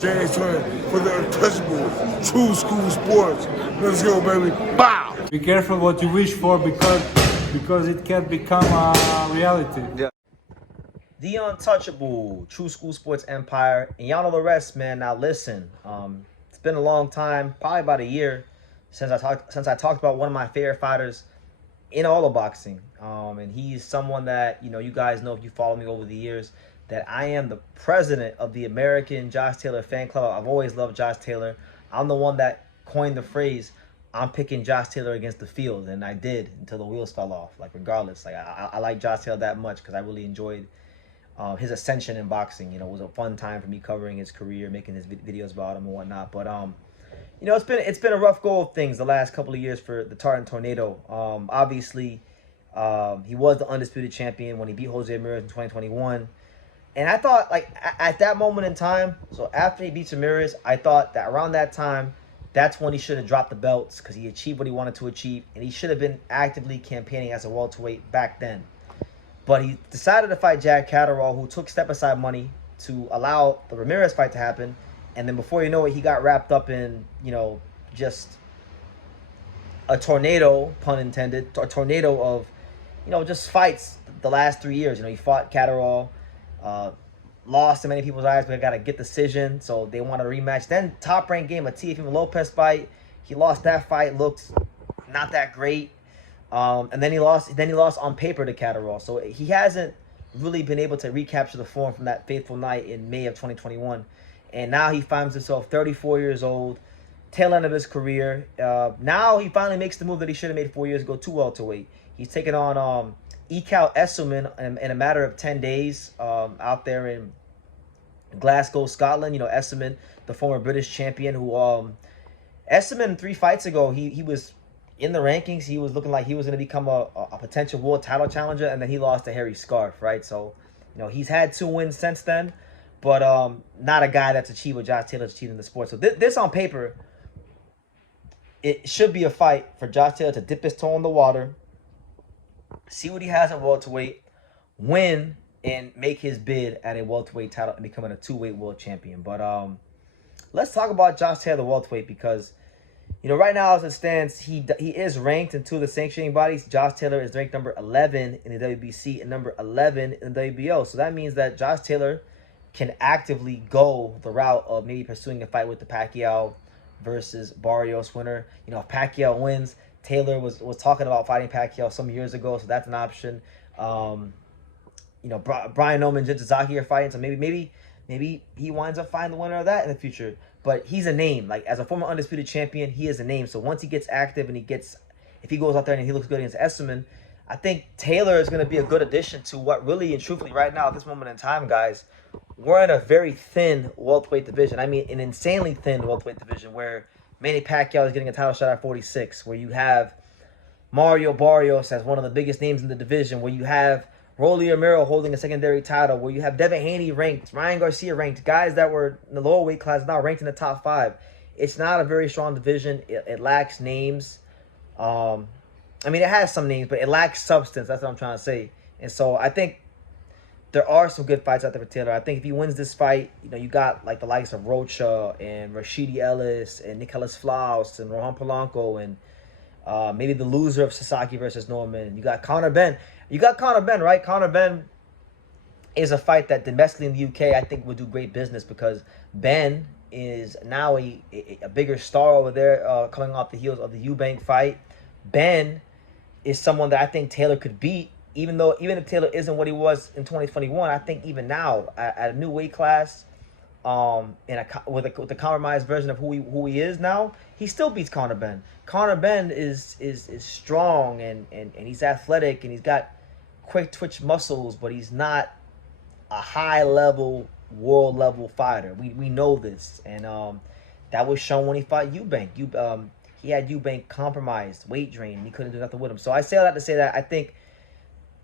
James Turner for the untouchable true school sports. Let's go, baby. Bow! Be careful what you wish for because it can become a reality. Yeah. The untouchable true school sports empire, and y'all know the rest, man. Now listen, it's been a long time, probably about a year since I talked about one of my favorite fighters in all of boxing, and he's someone that you guys know if you follow me over the years that I am the president of the American Josh Taylor fan club. I've always loved Josh Taylor. I'm the one that coined the phrase, I'm picking Josh Taylor against the field, and I did until the wheels fell off. Like, regardless, like I like Josh Taylor that much because I really enjoyed his ascension in boxing. It was a fun time for me covering his career, making his videos about him and whatnot. But it's been a rough go of things the last couple of years for the Tartan Tornado. Obviously, he was the undisputed champion when he beat Jose Ramirez in 2021. And I thought, like, at that moment in time, so after he beats Ramirez, I thought that around that time, that's when he should have dropped the belts because he achieved what he wanted to achieve, and he should have been actively campaigning as a welterweight back then. But he decided to fight Jack Catterall, who took step-aside money to allow the Ramirez fight to happen. And then before you know it, he got wrapped up in, just a tornado, pun intended, a tornado of, just fights the last 3 years. He fought Catterall, lost in many people's eyes, but got a good decision, so they wanted a rematch. Then Top Rank game a Teofimo Lopez fight. He lost that fight, looked not that great. And then he lost on paper to Catterall. So he hasn't really been able to recapture the form from that fateful night in May of 2021. And now he finds himself 34 years old, tail end of his career. Now he finally makes the move that he should have made 4 years ago to welterweight. He's taking on Ekow Essuman in a matter of 10 days out there in Glasgow, Scotland. Essuman, the former British champion, who Essuman 3 fights ago, he was in the rankings. He was looking like he was going to become a potential world title challenger, and then he lost to Harry Scarf, right? So, he's had 2 wins since then, but not a guy that's achieved what Josh Taylor's achieved in the sport. So this on paper, it should be a fight for Josh Taylor to dip his toe in the water, see what he has at welterweight, win, and make his bid at a welterweight title and becoming a 2-weight world champion. But let's talk about Josh Taylor, the welterweight, because right now as it stands, he is ranked in 2 of the sanctioning bodies. Josh Taylor is ranked number 11 in the WBC and number 11 in the WBO. So that means that Josh Taylor can actively go the route of maybe pursuing a fight with the Pacquiao versus Barrios winner. If Pacquiao wins, Taylor was talking about fighting Pacquiao some years ago, so that's an option. Brian Noman and Jitazaki are fighting, so maybe he winds up finding the winner of that in the future. But he's a name. Like, as a former undisputed champion, he is a name. So once he gets active and if he goes out there and he looks good against Essuman, I think Taylor is going to be a good addition to what really and truthfully right now at this moment in time, guys, we're in a very thin welterweight division. I mean, an insanely thin welterweight division where Manny Pacquiao is getting a title shot at 46, where you have Mario Barrios as one of the biggest names in the division, where you have Rolly Romero holding a secondary title, where you have Devin Haney ranked, Ryan Garcia ranked, guys that were in the lower weight class now ranked in the top 5. It's not a very strong division. It lacks names. I mean, it has some names, but it lacks substance. That's what I'm trying to say. And so I think there are some good fights out there for Taylor. I think if he wins this fight, you got like the likes of Rocha and Rashidi Ellis and Nicholas Flaus and Rohan Polanco and maybe the loser of Sasaki versus Norman. You got Conor Benn. You got Conor Benn, right? Conor Benn is a fight that domestically in the UK I think would do great business because Ben is now a bigger star over there coming off the heels of the Eubank fight. Ben is someone that I think Taylor could beat, even if Taylor isn't what he was in 2021. I think even now at a new weight class, with a compromised version of who he is now, he still beats Conor Benn. Conor Benn is strong and he's athletic and he's got quick twitch muscles, but he's not a high level world level fighter. We know this, and that was shown when he fought Eubank. He had Eubank compromised, weight drain, and he couldn't do nothing with him. So I say all that to say that I think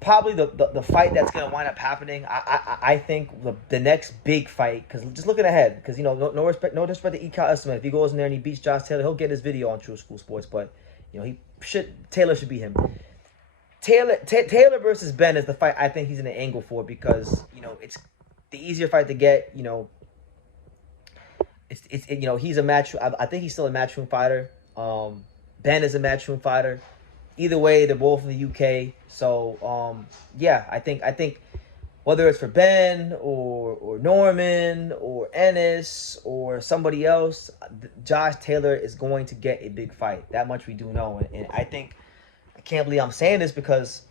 probably the fight that's going to wind up happening, I think the next big fight, because just looking ahead, because no disrespect to Ekow Essuman. If he goes in there and he beats Josh Taylor, he'll get his video on True School Sports, but Taylor should beat him. Taylor versus Ben is the fight I think he's in an angle for, because it's the easier fight to get. he's a match. I think he's still a matchroom fighter. Ben is a matchroom fighter. Either way, they're both in the UK. So yeah, I think whether it's for Ben or Norman or Ennis or somebody else, Josh Taylor is going to get a big fight. That much we do know. And I can't believe I'm saying this because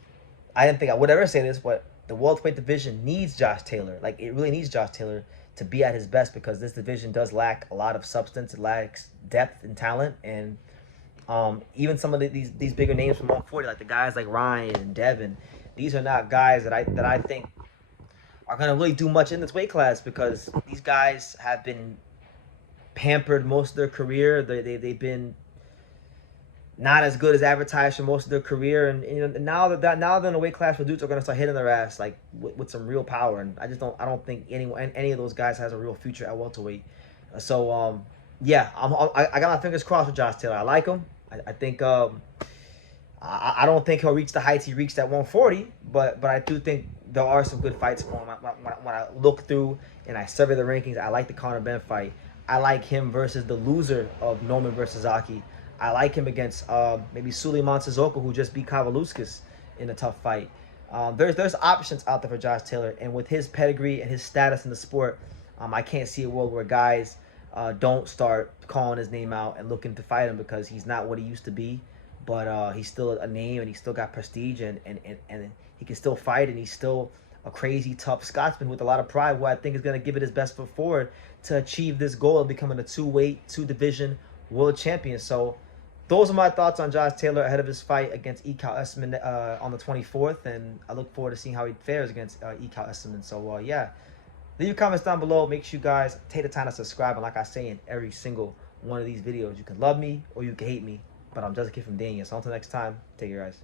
I didn't think I would ever say this, but the welterweight division needs Josh Taylor. Like, it really needs Josh Taylor to be at his best because this division does lack a lot of substance. It lacks depth and talent. And even some of these bigger names from 140, like the guys like Ryan and Devin, these are not guys that I think are going to really do much in this weight class because these guys have been pampered most of their career. They've been not as good as advertised for most of their career, and now they're in a weight class where dudes are going to start hitting their ass like with some real power. And I don't think any of those guys has a real future at welterweight. So yeah, I got my fingers crossed with Josh Taylor. I like him. I think I don't think he'll reach the heights he reached at 140, but I do think there are some good fights for him. When I look through and I survey the rankings, I like the Conor Benn fight. I like him versus the loser of Norman versus Zaki. I like him against maybe Suleiman Sissoko, who just beat Kavaluskas in a tough fight. There's options out there for Josh Taylor, and with his pedigree and his status in the sport, I can't see a world where guys don't start calling his name out and looking to fight him because he's not what he used to be. But he's still a name, and he's still got prestige, and he can still fight, and he's still a crazy, tough Scotsman with a lot of pride, who I think is going to give it his best foot forward to achieve this goal of becoming a two-division world champion. So those are my thoughts on Josh Taylor ahead of his fight against Ekow Essuman on the 24th, and I look forward to seeing how he fares against Ekow Essuman. So yeah, leave your comments down below. Make sure you guys take the time to subscribe, and like I say in every single one of these videos, you can love me or you can hate me, but I'm just a kid from Daniel. So until next time, take care, guys.